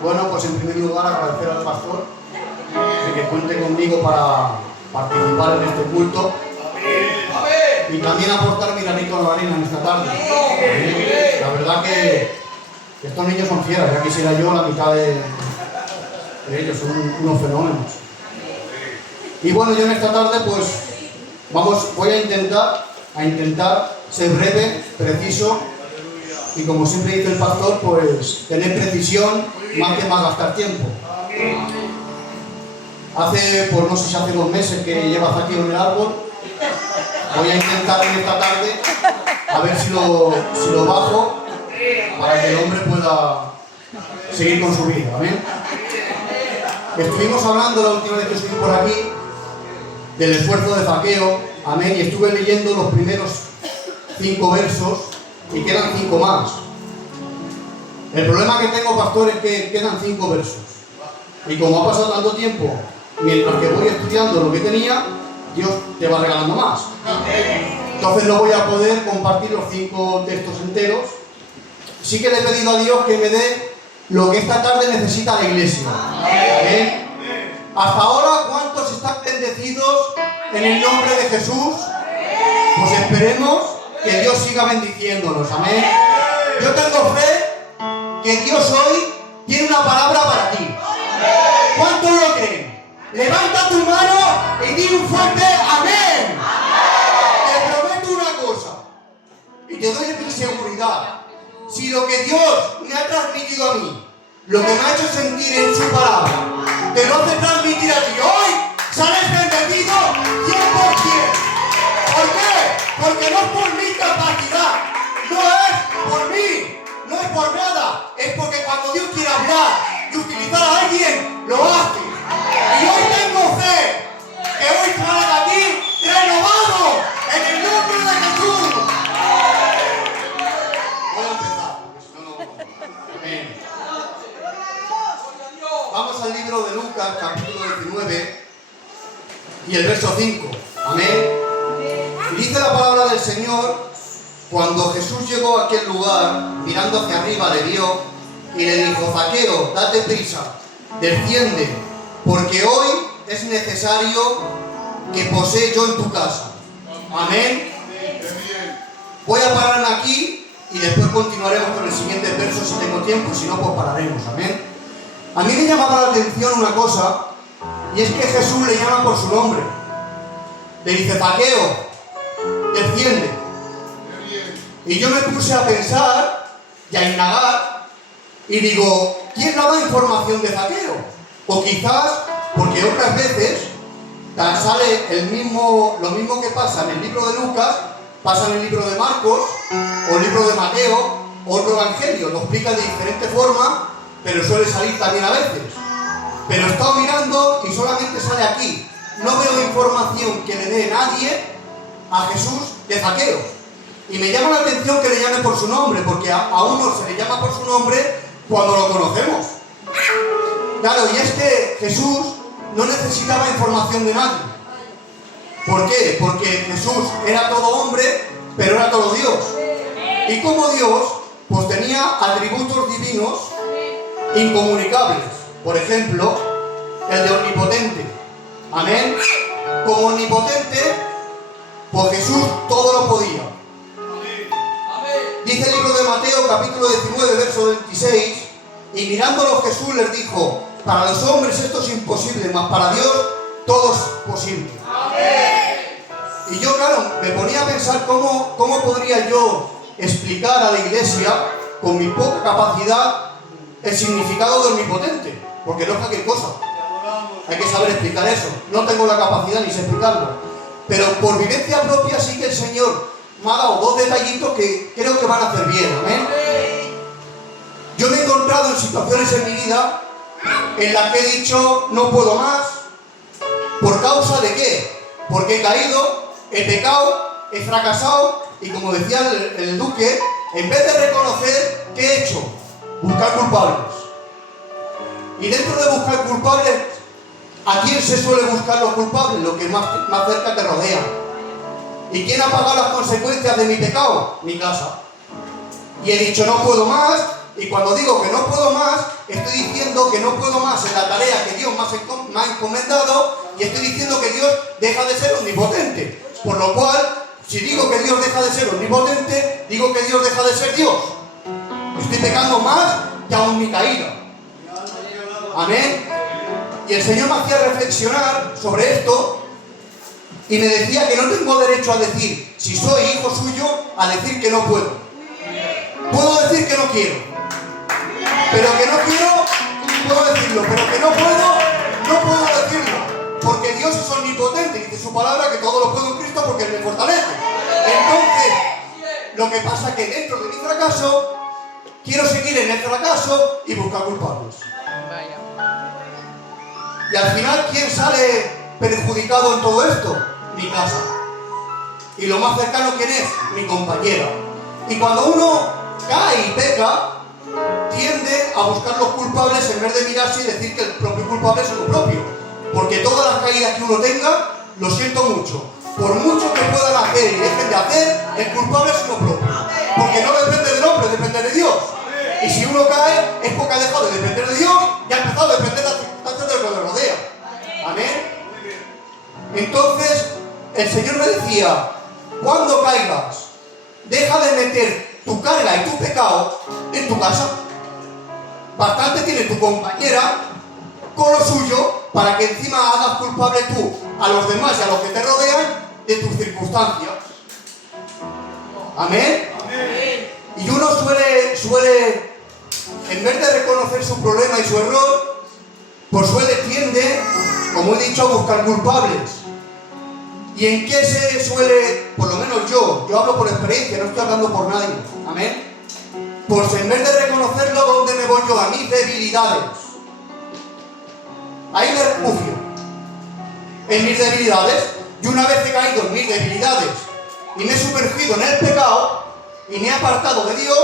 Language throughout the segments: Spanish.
Bueno, pues en primer lugar agradecer al pastor de que cuente conmigo para participar en este culto y también aportar mi granito de arena en esta tarde. La verdad que estos niños son fieras, ya quisiera yo la mitad de ellos, son unos fenómenos. Y bueno, yo en esta tarde pues voy a intentar ser breve, preciso y como siempre dice el pastor, pues tener precisión más que más gastar tiempo. No sé si hace 2 meses que lleva Zaqueo en el árbol. Voy a intentar en esta tarde a ver si lo bajo para que el hombre pueda seguir con su vida. Amén. Estuvimos hablando la última vez que estuve por aquí del esfuerzo de Zaqueo. Amén. Y estuve leyendo los primeros 5 versos y quedan 5 más. El problema que tengo, pastor, es que quedan 5 versos. Y como ha pasado tanto tiempo, mientras que voy estudiando lo que tenía, Dios te va regalando más. Entonces no voy a poder compartir los 5 textos enteros. Sí que le he pedido a Dios que me dé lo que esta tarde necesita la iglesia. ¿Eh? Hasta ahora, ¿cuántos están bendecidos en el nombre de Jesús? Pues esperemos que Dios siga bendiciéndonos. Amén. Yo tengo fe que Dios hoy tiene una palabra para ti. ¿Cuántos lo creen? Levanta tu mano y di un fuerte amén. Te prometo una cosa y te doy mi seguridad. Si lo que Dios me ha transmitido a mí, lo que me ha hecho sentir en su palabra, te lo hace transmitir a ti hoy, sales bendecido 100%. ¿Por qué? Porque no es por mi capacidad, no es por mí, no es por nada, es porque cuando Dios quiere hablar y utilizar a alguien, lo hace. Y hoy tengo fe que hoy sale de aquí renovado en el nombre de Jesús. Voy a empezar, porque si no. Amén. Vamos al libro de Lucas, capítulo 19 y el verso 5. Amén. Y dice la palabra del Señor: cuando Jesús llegó a aquel lugar, mirando hacia arriba le vio y le dijo: Zaqueo, date prisa, desciende, porque hoy es necesario que posee yo en tu casa. Amén. Voy a pararme aquí y después continuaremos con el siguiente verso si tengo tiempo, si no pues pararemos. Amén. A mí me llamaba la atención una cosa, y es que Jesús le llama por su nombre. Le dice: Zaqueo, desciende. Y yo me puse a pensar y a indagar y digo, ¿quién daba información de Zaqueo? O quizás, porque otras veces sale lo mismo que pasa en el libro de Lucas, pasa en el libro de Marcos, o el libro de Mateo, o otro evangelio. Lo explica de diferente forma, pero suele salir también a veces. Pero he estado mirando y solamente sale aquí. No veo información que le dé nadie a Jesús de Zaqueo. Y me llama la atención que le llame por su nombre, porque a uno se le llama por su nombre cuando lo conocemos. Claro, y es que Jesús no necesitaba información de nadie. ¿Por qué? Porque Jesús era todo hombre, pero era todo Dios. Y como Dios, pues tenía atributos divinos incomunicables. Por ejemplo, el de omnipotente. Amén. Como omnipotente, pues Jesús todo lo podía. Dice el libro de Mateo, capítulo 19, verso 26, y mirándolo Jesús les dijo: para los hombres esto es imposible, mas para Dios todo es posible. Amén. Y yo, claro, me ponía a pensar cómo podría yo explicar a la iglesia, con mi poca capacidad, el significado de omnipotente, porque no es cualquier cosa. Hay que saber explicar eso. No tengo la capacidad ni sé explicarlo. Pero por vivencia propia sí que el Señor me ha dado 2 detallitos que creo que van a hacer bien. Amén. Yo me he encontrado en situaciones en mi vida en las que he dicho no puedo más. ¿Por causa de qué? Porque he caído, he pecado, he fracasado y, como decía el duque, en vez de reconocer, ¿qué he hecho? Buscar culpables. Y dentro de buscar culpables, ¿a quién se suele buscar los culpables? Los que más cerca te rodean. ¿Y quién ha pagado las consecuencias de mi pecado? Mi casa. Y he dicho no puedo más Y cuando digo que no puedo más, estoy diciendo que no puedo más en la tarea que Dios me ha encomendado, y estoy diciendo que Dios deja de ser omnipotente. Por lo cual, si digo que Dios deja de ser omnipotente, digo que Dios deja de ser Dios. Estoy pecando más que aún mi caída. Amén. Y el Señor me hacía reflexionar sobre esto y me decía que no tengo derecho a decir, si soy hijo suyo, a decir que no puedo. Puedo decir que no quiero, pero que no quiero, puedo decirlo, pero que no puedo, no puedo decirlo, porque Dios es omnipotente, dice su palabra que todo lo puedo en Cristo porque Él me fortalece. Entonces, lo que pasa es que dentro de mi fracaso, quiero seguir en el fracaso y buscar culpables. Y al final, ¿quién sale perjudicado en todo esto? Mi casa. Y lo más cercano, ¿quién es? Mi compañera. Y cuando uno cae y peca, tiende a buscar los culpables en vez de mirarse y decir que el propio culpable es uno propio. Porque todas las caídas que uno tenga, lo siento mucho. Por mucho que puedan hacer y dejen de hacer, el culpable es uno propio. Porque no depende del hombre, depende de Dios. Y si uno cae, es porque ha dejado de depender de Dios y ha empezado a depender de las circunstancias de lo que le rodea. Amén. Entonces, el Señor me decía, cuando caigas, deja de meter tu carga y tu pecado en tu casa. Bastante tiene tu compañera con lo suyo para que encima hagas culpable tú a los demás y a los que te rodean de tus circunstancias. Amén. Y uno suele, en vez de reconocer su problema y su error, pues tiende, como he dicho, a buscar culpables. ¿Y en qué se suele, por lo menos yo hablo por experiencia, no estoy hablando por nadie, amén? Pues en vez de reconocerlo, ¿dónde me voy yo? A mis debilidades. Ahí me refugio, en mis debilidades. Y una vez he caído en mis debilidades y me he sumergido en el pecado y me he apartado de Dios,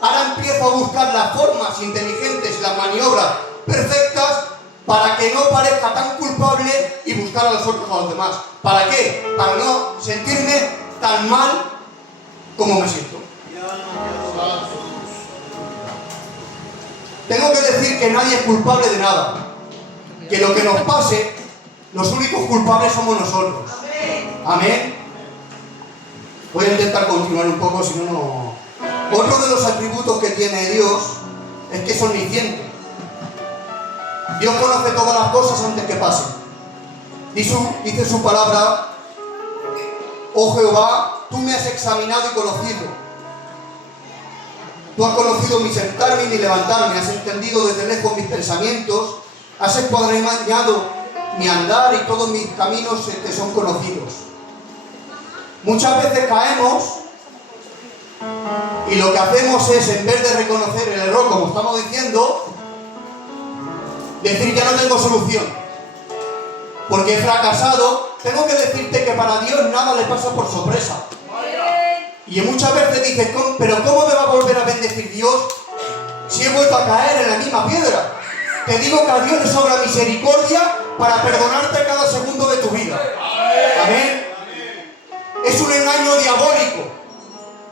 ahora empiezo a buscar las formas inteligentes y las maniobras perfectas para que no parezca tan culpable y buscar a los otros, a los demás. ¿Para qué? Para no sentirme tan mal como me siento. Tengo que decir que nadie es culpable de nada. Que lo que nos pase, los únicos culpables somos nosotros. Amén. Voy a intentar continuar un poco, si no, no. Otro de los atributos que tiene Dios es que es omnisciente. Dios conoce todas las cosas antes que pasen. Dice su palabra, oh Jehová, tú me has examinado y conocido. Tú has conocido mi sentarme y mi levantarme, has entendido desde lejos mis pensamientos, has escuadriñado mi andar y todos mis caminos te son conocidos. Muchas veces caemos y lo que hacemos es, en vez de reconocer el error, como estamos diciendo, decir ya no tengo solución, porque he fracasado. Tengo que decirte que para Dios nada le pasa por sorpresa. Y muchas veces dices, pero ¿cómo me va a volver a bendecir Dios si he vuelto a caer en la misma piedra? Te digo que a Dios le sobra misericordia para perdonarte cada segundo de tu vida. Amén. Es un engaño diabólico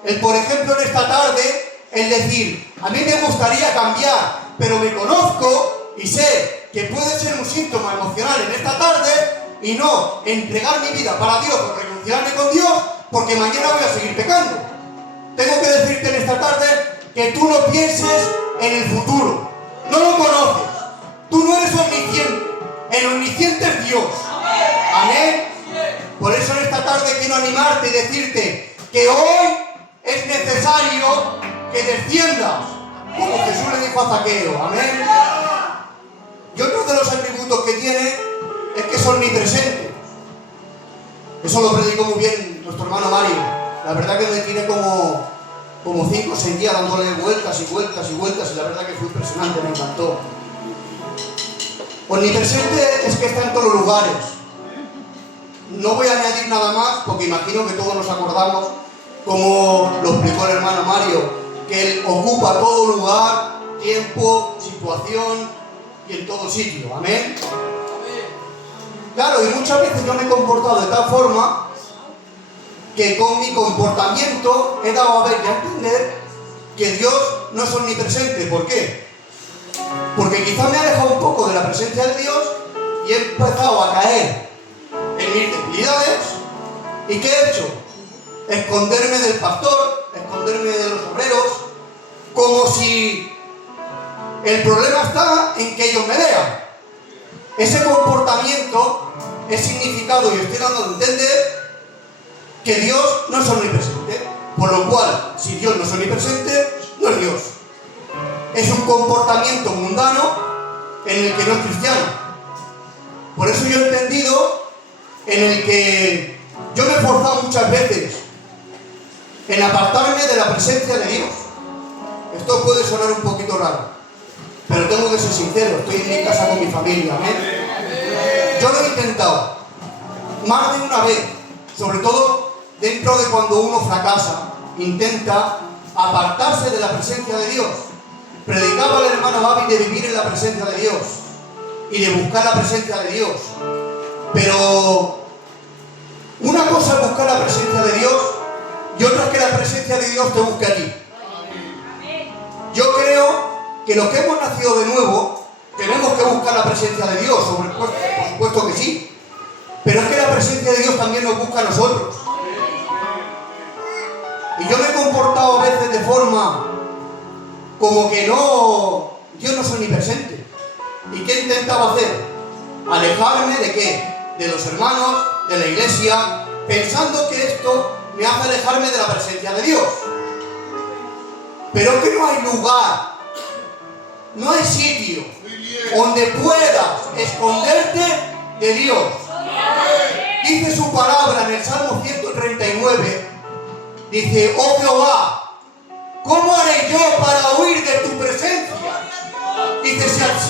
el, por ejemplo, en esta tarde, el decir, a mí me gustaría cambiar, pero me conozco y sé que puede ser un síntoma emocional en esta tarde y no entregar mi vida para Dios o reconciliarme con Dios, porque mañana voy a seguir pecando. Tengo que decirte en esta tarde que tú no pienses en el futuro. No lo conoces. Tú no eres omnisciente. El omnisciente es Dios. Amén. Por eso en esta tarde quiero animarte y decirte que hoy es necesario que desciendas, como Jesús le dijo a Zaqueo. Amén. Y otro de los atributos que tiene es que es omnipresente. Eso lo predicó muy bien nuestro hermano Mario. La verdad que me tiré como 5 o 6 días dándole vueltas y vueltas y vueltas, y la verdad que fue impresionante, me encantó. Omnipresente es que está en todos los lugares. No voy a añadir nada más, porque imagino que todos nos acordamos, como lo explicó el hermano Mario, que Él ocupa todo lugar, tiempo, situación y en todo sitio. Amén. Claro, y muchas veces yo me he comportado de tal forma que con mi comportamiento he dado a ver y a entender que Dios no es omnipresente. ¿Por qué? Porque quizás me he alejado un poco de la presencia de Dios y he empezado a caer en mis debilidades. ¿Y qué he hecho? Esconderme del pastor, esconderme de los obreros, como si el problema está en que ellos me vean. Ese comportamiento es significado, y estoy dando a entender, que Dios no es omnipresente. Por lo cual, si Dios no es omnipresente, no es Dios. Es un comportamiento mundano en el que no es cristiano. Por eso yo he entendido en el que yo me he esforzado muchas veces en apartarme de la presencia de Dios. Esto puede sonar un poquito raro, pero tengo que ser sincero, estoy en mi casa con mi familia, ¿eh? Yo lo he intentado más de una vez, sobre todo dentro de cuando uno fracasa, intenta apartarse de la presencia de Dios. Predicaba el hermano Gaby de vivir en la presencia de Dios y de buscar la presencia de Dios. Pero una cosa es buscar la presencia de Dios y otra es que la presencia de Dios te busque a ti. Yo creo que los que hemos nacido de nuevo tenemos que buscar la presencia de Dios, por supuesto que sí. Pero es que la presencia de Dios también nos busca a nosotros. Y yo me he comportado a veces de forma como que no, Dios no es omnipresente. ¿Y qué he intentado hacer? Alejarme ¿de qué? De los hermanos, de la iglesia, pensando que esto me hace alejarme de la presencia de Dios. Pero es que no hay lugar, no hay sitio donde puedas esconderte de Dios. Dice su palabra en el Salmo 139, dice: oh Jehová, ¿cómo haré yo para huir de tu presencia? Dice: si al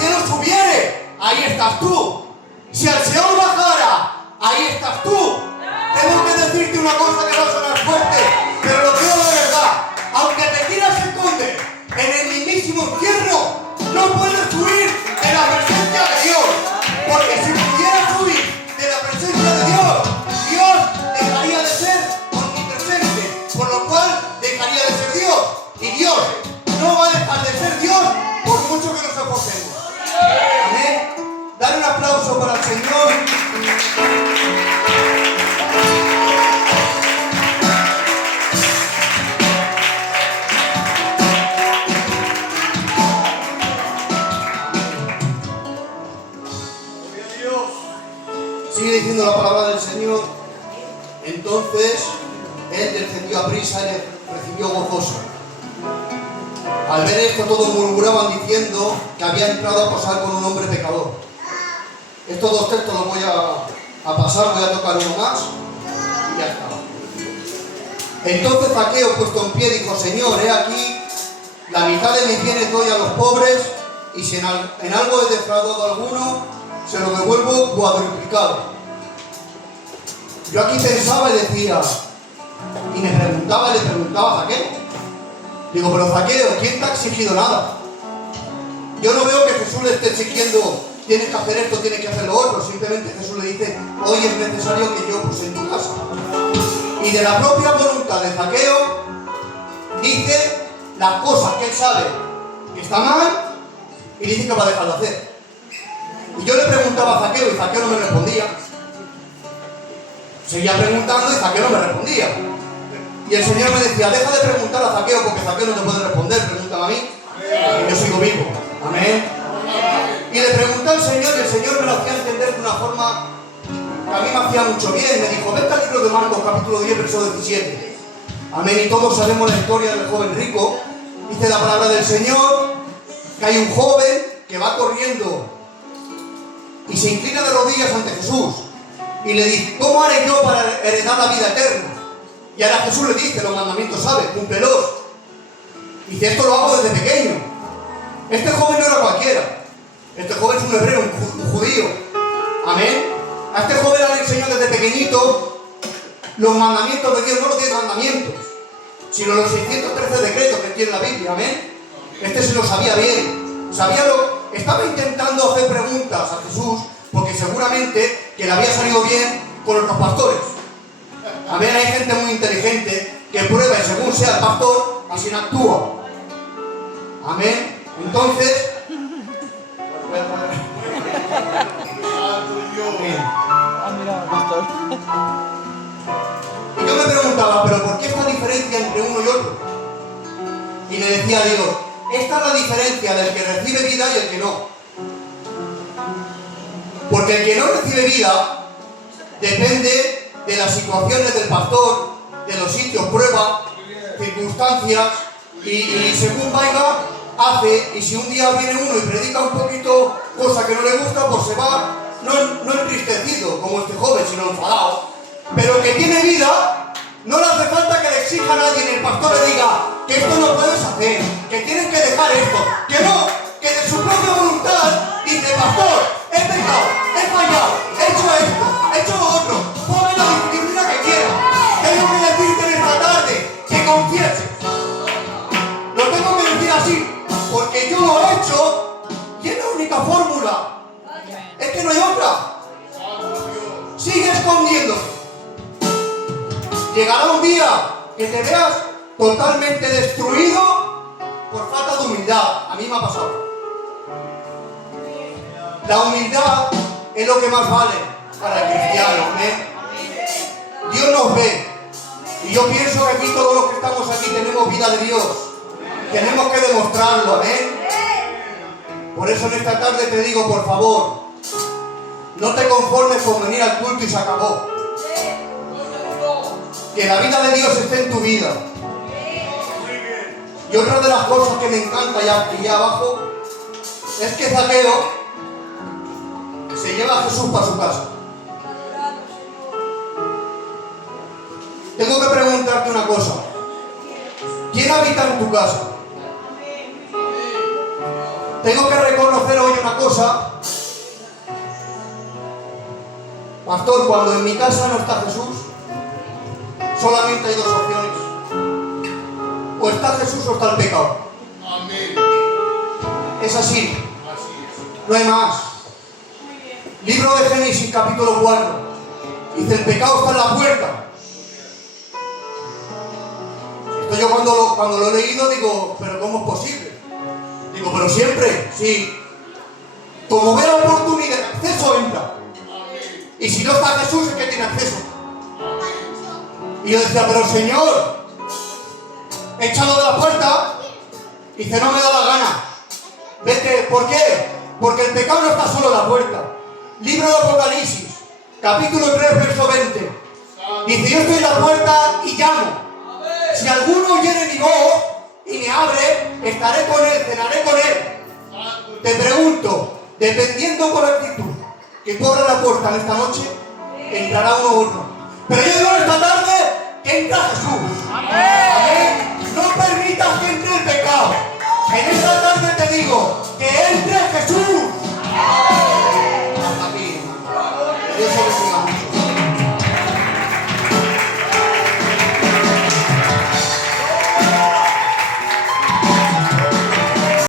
cielo subiere, ahí estás tú. Si al Seol bajara, ahí estás tú. Tengo que decirte una cosa que va a sonar fuerte, pero lo creo de verdad. Aunque te quieras esconder en el mismísimo infierno, no puedes huir de la presencia de Dios. Porque si pudieras huir de la presencia de Dios, Dios dejaría de ser omnipresente, por lo cual dejaría de ser Dios. Y Dios no va a dejar de ser Dios por mucho que nos esforcemos. Amén. Dale un aplauso para el Señor. Sigue diciendo la palabra del Señor. Entonces él descendió a prisa y le recibió gozoso. Al ver esto, todos murmuraban diciendo que había entrado a posar con un hombre pecador. Estos dos textos los voy a pasar, voy a tocar uno más y ya está. Entonces Zaqueo, puesto en pie, dijo: Señor, he aquí, la mitad de mis bienes doy a los pobres, y si en algo he defraudado a alguno, se lo devuelvo cuadruplicado. Yo aquí pensaba y decía, y le preguntaba a Zaqueo. Digo: pero Zaqueo, ¿quién te ha exigido nada? Yo no veo que Jesús le esté exigiendo: tienes que hacer esto, tienes que hacer lo otro. Simplemente Jesús le dice: hoy es necesario que yo puse en tu casa. Y de la propia voluntad de Zaqueo dice las cosas que él sabe que está mal y dice que va a dejar de hacer. Y yo le preguntaba a Zaqueo y Zaqueo no me respondía. Seguía preguntando y Zaqueo no me respondía. Y el Señor me decía: deja de preguntar a Zaqueo, porque Zaqueo no te puede responder, pregúntame a mí, y yo sigo vivo. Amén. Y le pregunté al Señor y el Señor me lo hacía entender de una forma que a mí me hacía mucho bien. Me dijo: vete al libro de Marcos capítulo 10, verso 17. Amén. Y todos sabemos la historia del joven rico. Dice la palabra del Señor que hay un joven que va corriendo y se inclina de rodillas ante Jesús y le dice: ¿cómo haré yo para heredar la vida eterna? Y ahora Jesús le dice: los mandamientos sabes, cúmplelos. Dice: esto lo hago desde pequeño. Este joven no era cualquiera. Este joven es un hebreo, un judío. Amén. A este joven le enseñó desde pequeñito los mandamientos de Dios, no los 10 mandamientos, sino los 613 decretos que tiene la Biblia. Amén. Este se lo sabía bien. Estaba intentando hacer preguntas a Jesús porque seguramente que le había salido bien con otros pastores. Amén. Hay gente muy inteligente que prueba, y según sea el pastor, así no actúa. Amén. Entonces, y yo me preguntaba, ¿pero por qué esta diferencia entre uno y otro? Y le decía a Dios, esta es la diferencia del que recibe vida y el que no. Porque el que no recibe vida depende de las situaciones del pastor, de los sitios, pruebas, circunstancias, y según vaya, hace. Y si un día viene uno y predica un poquito cosa que no le gusta, pues se va, no entristecido como este joven, sino enfadado. Pero el que tiene vida, no le hace falta que le exija a nadie, ni el pastor le diga que esto no puedes hacer, que tienes que dejar esto, que no, que de su propia voluntad dice, pastor, he pecado, he fallado, he hecho esto, he hecho lo otro, ponme la disciplina que quieras. Tengo que decirte en esta tarde que confieses. Lo tengo que decir así, porque yo lo he hecho y es la única fórmula. Es que no hay otra. Sigue escondiéndose. Llegará un día que te veas totalmente destruido por falta de humildad. A mí me ha pasado. La humildad es lo que más vale para el cristiano. Dios nos ve. Y yo pienso que aquí todos los que estamos aquí tenemos vida de Dios. Tenemos que demostrarlo. Amén. Por eso en esta tarde te digo, por favor, no te conformes con venir al culto y se acabó. Que la vida de Dios esté en tu vida. Y otra de las cosas que me encanta ya aquí abajo es que Zaqueo se lleva a Jesús para su casa. Tengo que preguntarte una cosa. ¿Quién habita en tu casa? Tengo que reconocer hoy una cosa. Pastor, cuando en mi casa no está Jesús, solamente hay dos opciones. O está Jesús o está el pecado. Amén. Es así. Así es. No hay más. Libro de Génesis, capítulo 4. Dice, el pecado está en la puerta. Esto yo cuando lo he leído digo, ¿pero cómo es posible? Digo, pero siempre, sí. Como ve la oportunidad, acceso entra. Y si no está Jesús, es que tiene acceso. Y yo decía, pero Señor, échalo de la puerta. Y dice, no me da la gana. Vete, ¿por qué? Porque el pecado no está solo en la puerta. Libro de Apocalipsis, capítulo 3, verso 20. Dice, yo estoy en la puerta y llamo. Si alguno oyere mi voz y me abre, estaré con él, cenaré con él. Te pregunto, dependiendo por la actitud que tú abras la puerta en esta noche, entrará uno u otro. Pero yo digo esta tarde que entra Jesús. Amén. No permitas que entre el pecado. En esta tarde te digo que entre Jesús.